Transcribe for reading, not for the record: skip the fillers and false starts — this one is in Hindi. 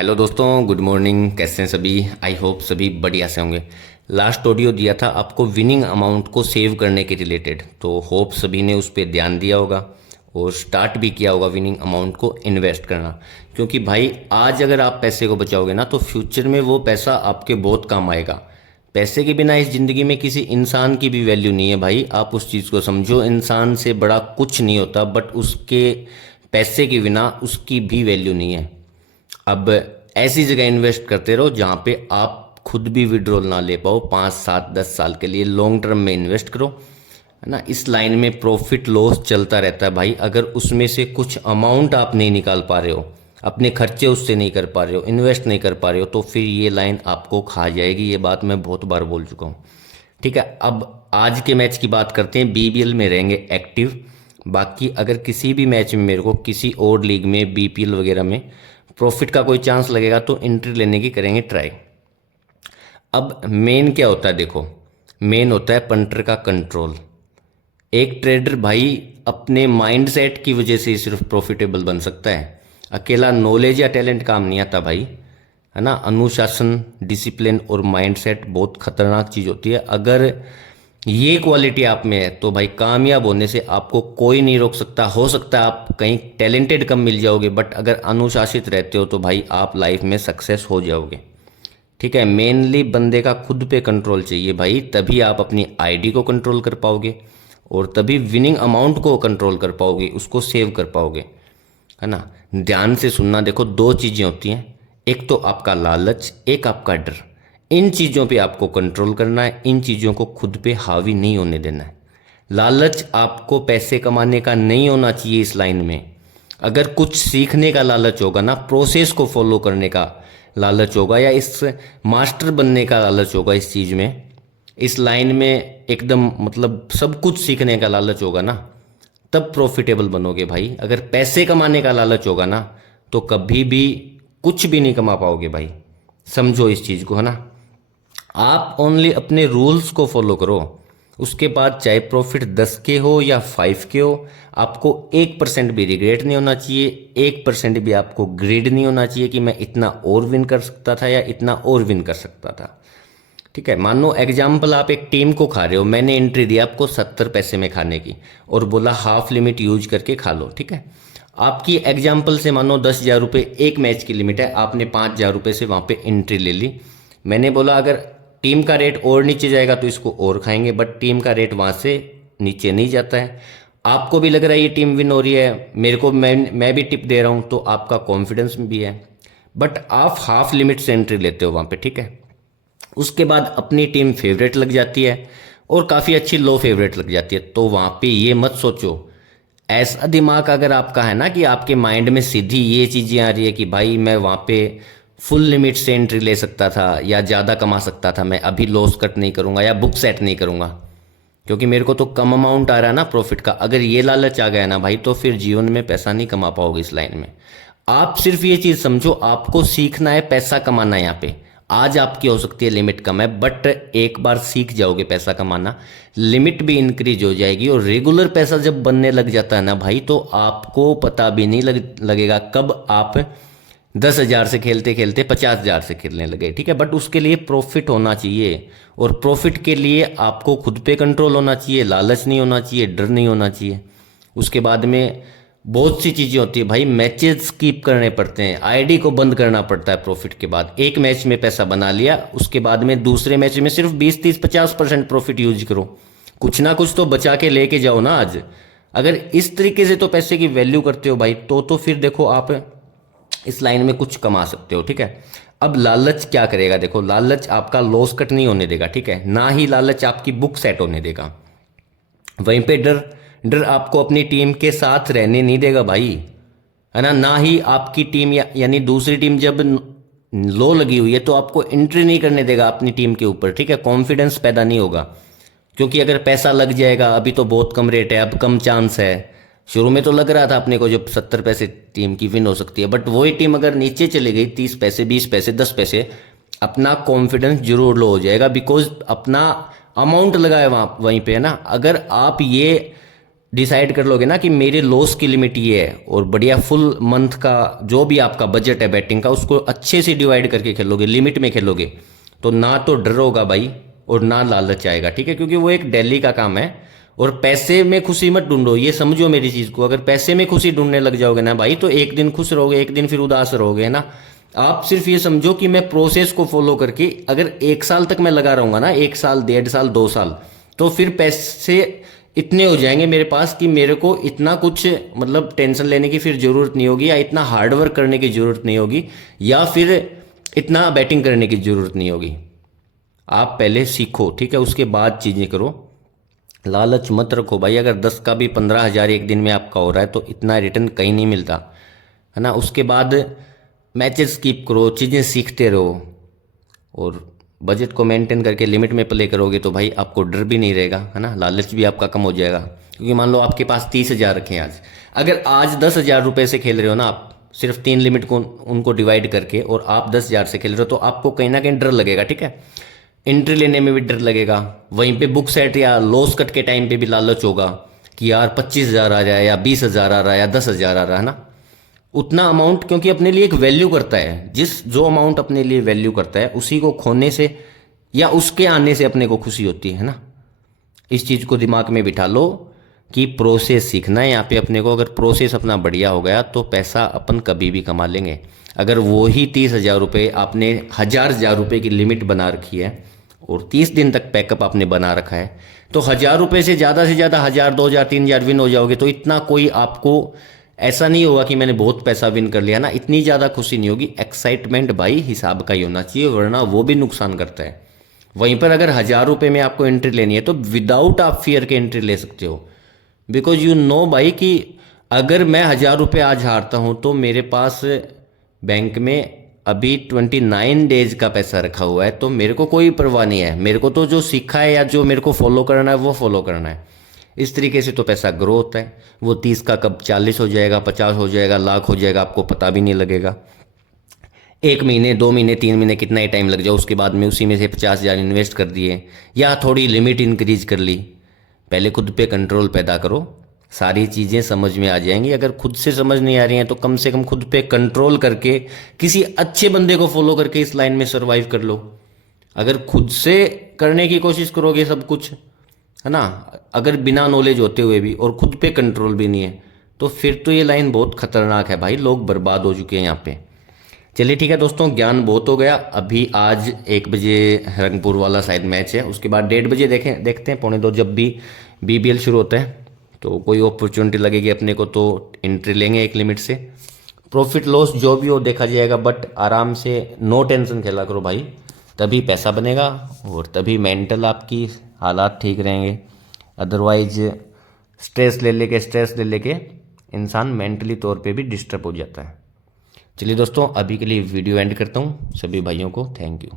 हेलो दोस्तों, गुड मॉर्निंग। कैसे हैं सभी? आई होप सभी बढ़िया से होंगे। लास्ट ऑडियो दिया था आपको विनिंग अमाउंट को सेव करने के रिलेटेड, तो होप सभी ने उस पर ध्यान दिया होगा और स्टार्ट भी किया होगा विनिंग अमाउंट को इन्वेस्ट करना। क्योंकि भाई आज अगर आप पैसे को बचाओगे ना तो फ्यूचर में वो पैसा आपके बहुत काम आएगा। पैसे के बिना इस ज़िंदगी में किसी इंसान की भी वैल्यू नहीं है भाई। आप उस चीज़ को समझो, इंसान से बड़ा कुछ नहीं होता, बट उसके पैसे के बिना उसकी भी वैल्यू नहीं है। अब ऐसी जगह इन्वेस्ट करते रहो जहाँ पे आप खुद भी विड्रॉल ना ले पाओ। 5 7 10 साल के लिए लॉन्ग टर्म में इन्वेस्ट करो, है ना। इस लाइन में प्रॉफिट लॉस चलता रहता है भाई। अगर उसमें से कुछ अमाउंट आप नहीं निकाल पा रहे हो, अपने खर्चे उससे नहीं कर पा रहे हो, इन्वेस्ट नहीं कर पा रहे हो, तो फिर ये लाइन आपको खा जाएगी। ये बात मैं बहुत बार बोल चुका हूँ, ठीक है। अब आज के मैच की बात करते हैं। बीबीएल में रहेंगे एक्टिव। बाकी अगर किसी भी मैच में मेरे को किसी और लीग में बीपीएल वगैरह में प्रॉफिट का कोई चांस लगेगा तो एंट्री लेने की करेंगे ट्राई। अब मेन क्या होता है देखो, मेन होता है पंटर का कंट्रोल। एक ट्रेडर भाई अपने माइंडसेट की वजह से ही सिर्फ प्रॉफिटेबल बन सकता है। अकेला नॉलेज या टैलेंट काम नहीं आता भाई, है ना। अनुशासन, डिसिप्लिन और माइंडसेट बहुत खतरनाक चीज़ होती है। अगर ये क्वालिटी आप में है तो भाई कामयाब होने से आपको कोई नहीं रोक सकता। हो सकता है आप कहीं टैलेंटेड कम मिल जाओगे, बट अगर अनुशासित रहते हो तो भाई आप लाइफ में सक्सेस हो जाओगे, ठीक है। मेनली बंदे का खुद पे कंट्रोल चाहिए भाई, तभी आप अपनी आईडी को कंट्रोल कर पाओगे और तभी विनिंग अमाउंट को कंट्रोल कर पाओगे, उसको सेव कर पाओगे, है ना। ध्यान से सुनना, देखो दो चीज़ें होती हैं, एक तो आपका लालच, एक आपका डर। इन चीज़ों पे आपको कंट्रोल करना है, इन चीज़ों को खुद पे हावी नहीं होने देना है। लालच आपको पैसे कमाने का नहीं होना चाहिए इस लाइन में। अगर कुछ सीखने का लालच होगा ना, प्रोसेस को फॉलो करने का लालच होगा या इस मास्टर बनने का लालच होगा इस चीज़ में, इस लाइन में एकदम मतलब सब कुछ सीखने का लालच होगा ना, तब प्रॉफिटेबल बनोगे भाई। अगर पैसे कमाने का लालच होगा ना तो कभी भी कुछ भी नहीं कमा पाओगे भाई। समझो इस चीज़ को, है ना। आप ओनली अपने रूल्स को फॉलो करो, उसके बाद चाहे प्रॉफिट 10 के हो या 5 के हो, आपको 1% भी रिग्रेट नहीं होना चाहिए, 1% भी आपको ग्रीड नहीं होना चाहिए कि मैं इतना और विन कर सकता था या इतना और विन कर सकता था, ठीक है। मानो एग्जाम्पल, आप एक टीम को खा रहे हो, मैंने एंट्री दी आपको 70 पैसे में खाने की और बोला हाफ लिमिट यूज करके खा लो, ठीक है। आपकी एग्जाम्पल से मानो 10,000 रुपये एक मैच की लिमिट है, आपने 5,000 रुपये से वहाँ पे एंट्री ले ली। मैंने बोला अगर टीम का रेट और नीचे जाएगा तो इसको और खाएंगे, बट टीम का रेट वहाँ से नीचे नहीं जाता है। आपको भी लग रहा है ये टीम विन हो रही है, मेरे को मैं भी टिप दे रहा हूँ, तो आपका कॉन्फिडेंस भी है, बट आप हाफ लिमिट से एंट्री लेते हो वहाँ पे, ठीक है। उसके बाद अपनी टीम फेवरेट लग जाती है और काफ़ी अच्छी लो फेवरेट लग जाती है, तो वहाँ पे ये मत सोचो। ऐसा दिमाग अगर आपका है ना कि आपके माइंड में सीधी ये चीज़ें आ रही है कि भाई मैं वहाँ पे फुल लिमिट से एंट्री ले सकता था या ज़्यादा कमा सकता था, मैं अभी लॉस कट नहीं करूँगा या बुक सेट नहीं करूँगा क्योंकि मेरे को तो कम अमाउंट आ रहा है ना प्रॉफिट का। अगर ये लालच आ गया ना भाई तो फिर जीवन में पैसा नहीं कमा पाओगे इस लाइन में। आप सिर्फ ये चीज़ समझो, आपको सीखना है पैसा कमाना। यहाँ पे आज आपकी हो सकती है लिमिट कम है, बट एक बार सीख जाओगे पैसा कमाना, लिमिट भी इंक्रीज हो जाएगी और रेगुलर पैसा जब बनने लग जाता है ना भाई, तो आपको पता भी नहीं लगेगा कब आप 10,000 से खेलते खेलते 50,000 से खेलने लगे, ठीक है। बट उसके लिए प्रॉफिट होना चाहिए और प्रॉफिट के लिए आपको खुद पे कंट्रोल होना चाहिए, लालच नहीं होना चाहिए, डर नहीं होना चाहिए। उसके बाद में बहुत सी चीज़ें होती है भाई, मैचेस स्किप करने पड़ते हैं, आईडी को बंद करना पड़ता है प्रॉफिट के बाद। एक मैच में पैसा बना लिया, उसके बाद में दूसरे मैच में सिर्फ 20 30 50% प्रॉफिट यूज करो, कुछ ना कुछ तो बचा के लेके जाओ ना आज। अगर इस तरीके से तो पैसे की वैल्यू करते हो भाई तो फिर देखो आप इस लाइन में कुछ कमा सकते हो, ठीक है। अब लालच क्या करेगा, देखो लालच आपका लॉस कट नहीं होने देगा, ठीक है, ना ही लालच आपकी बुक सेट होने देगा। वहीं पे डर, डर आपको अपनी टीम के साथ रहने नहीं देगा भाई, है ना। ना ही आपकी टीम यानी दूसरी टीम जब लो लगी हुई है तो आपको एंट्री नहीं करने देगा अपनी टीम के ऊपर, ठीक है। कॉन्फिडेंस पैदा नहीं होगा क्योंकि अगर पैसा लग जाएगा, अभी तो बहुत कम रेट है, अब कम चांस है। शुरू में तो लग रहा था अपने को जब 70 पैसे टीम की विन हो सकती है, बट वही टीम अगर नीचे चली गई 30 पैसे 20 पैसे 10 पैसे, अपना कॉन्फिडेंस जरूर लो हो जाएगा, बिकॉज अपना अमाउंट लगाए वहाँ वहीं पे, है ना। अगर आप ये डिसाइड कर लोगे ना कि मेरे लॉस की लिमिट ये है, और बढ़िया फुल मंथ का जो भी आपका बजट है बैटिंग का उसको अच्छे से डिवाइड करके खेलोगे, लिमिट में खेलोगे, तो ना तो डर होगा भाई और ना लालच आएगा, ठीक है, क्योंकि वो एक डेली का काम है। और पैसे में खुशी मत ढूंढो, ये समझो मेरी चीज को। अगर पैसे में खुशी ढूंढने लग जाओगे ना भाई, तो एक दिन खुश रहोगे, एक दिन फिर उदास रहोगे, है ना। आप सिर्फ ये समझो कि मैं प्रोसेस को फॉलो करके अगर 1 साल तक मैं लगा रहूंगा ना, 1 साल, 1.5 साल, 2 साल, तो फिर पैसे इतने हो जाएंगे मेरे पास कि मेरे को इतना कुछ मतलब टेंशन लेने की फिर जरूरत नहीं होगी, या इतना हार्डवर्क करने की जरूरत नहीं होगी, या फिर इतना बैटिंग करने की जरूरत नहीं होगी। आप पहले सीखो, ठीक है, उसके बाद चीजें करो। लालच मत रखो भाई। अगर 10 का भी 15,000 एक दिन में आपका हो रहा है तो इतना रिटर्न कहीं नहीं मिलता, है ना। उसके बाद मैचेस स्किप करो, चीज़ें सीखते रहो, और बजट को मेंटेन करके लिमिट में प्ले करोगे तो भाई आपको डर भी नहीं रहेगा, है ना। लालच भी आपका कम हो जाएगा, क्योंकि मान लो आपके पास 30,000 रखे हैं आज, अगर आज 10,000 रुपये से खेल रहे हो ना आप, सिर्फ 3 लिमिट को उनको डिवाइड करके, और आप 10,000 से खेल रहे हो, तो आपको कहीं ना कहीं डर लगेगा, ठीक है। एंट्री लेने में भी डर लगेगा, वहीं पे बुक सेट या लॉस कट के टाइम पे भी लालच होगा कि यार 25,000 आ रहा है, या 20,000 आ रहा है, या 10,000 आ रहा है ना। उतना अमाउंट क्योंकि अपने लिए एक वैल्यू करता है, जो अमाउंट अपने लिए वैल्यू करता है उसी को खोने से या उसके आने से अपने को खुशी होती है ना। इस चीज़ को दिमाग में बिठा लो कि प्रोसेस सीखना है यहाँ पे अपने को। अगर प्रोसेस अपना बढ़िया हो गया तो पैसा अपन कभी भी कमा लेंगे। अगर वो ही 30,000 रुपये आपने 1,000 रुपये की लिमिट बना रखी है और 30 दिन तक पैकअप आपने बना रखा है, तो 1,000 रुपये से ज़्यादा 1,000, 2,000, 3,000 विन हो जाओगे, तो इतना कोई आपको ऐसा नहीं होगा कि मैंने बहुत पैसा विन कर लिया ना, इतनी ज़्यादा खुशी नहीं होगी। एक्साइटमेंट भाई हिसाब का ही होना चाहिए, वरना वो भी नुकसान करता है। वहीं पर अगर 1,000 रुपये में आपको एंट्री लेनी है तो विदाउट आप फियर के एंट्री ले सकते हो, बिकॉज यू नो भाई कि अगर मैं 1,000 रुपये आज हारता हूँ तो मेरे पास बैंक में अभी 29 डेज का पैसा रखा हुआ है, तो मेरे को कोई परवाह नहीं है। मेरे को तो जो सीखा है या जो मेरे को फॉलो करना है वो फॉलो करना है। इस तरीके से तो पैसा ग्रो होता है। वो 30 का कब 40 हो जाएगा, 50 हो जाएगा, लाख हो जाएगा, आपको पता भी नहीं लगेगा। 1 महीने, 2 महीने, 3 महीने कितना ही टाइम लग जाए, उसके बाद में उसी में से 50,000 इन्वेस्ट कर दिए या थोड़ी लिमिट इंक्रीज कर ली। पहले खुद पे कंट्रोल पैदा करो, सारी चीज़ें समझ में आ जाएंगी। अगर खुद से समझ नहीं आ रही हैं तो कम से कम खुद पे कंट्रोल करके किसी अच्छे बंदे को फॉलो करके इस लाइन में सरवाइव कर लो। अगर खुद से करने की कोशिश करोगे सब कुछ, है ना, अगर बिना नॉलेज होते हुए भी और खुद पे कंट्रोल भी नहीं है, तो फिर तो ये लाइन बहुत खतरनाक है भाई। लोग बर्बाद हो चुके हैं यहाँ पे। चलिए ठीक है दोस्तों, ज्ञान बहुत हो गया। अभी आज 1 बजे रंगपुर वाला शायद मैच है, उसके बाद 1:30 बजे देखते हैं, 1:45 जब भी BBL शुरू होता है तो कोई अपॉर्चुनिटी लगेगी अपने को तो एंट्री लेंगे एक लिमिट से। प्रॉफिट लॉस जो भी हो देखा जाएगा, बट आराम से नो टेंशन खेला करो भाई, तभी पैसा बनेगा और तभी मेंटल आपकी हालात ठीक रहेंगे। अदरवाइज स्ट्रेस ले लेके इंसान मेंटली तौर पे भी डिस्टर्ब हो जाता है। चलिए दोस्तों, अभी के लिए वीडियो एंड करता हूँ। सभी भाइयों को थैंक यू।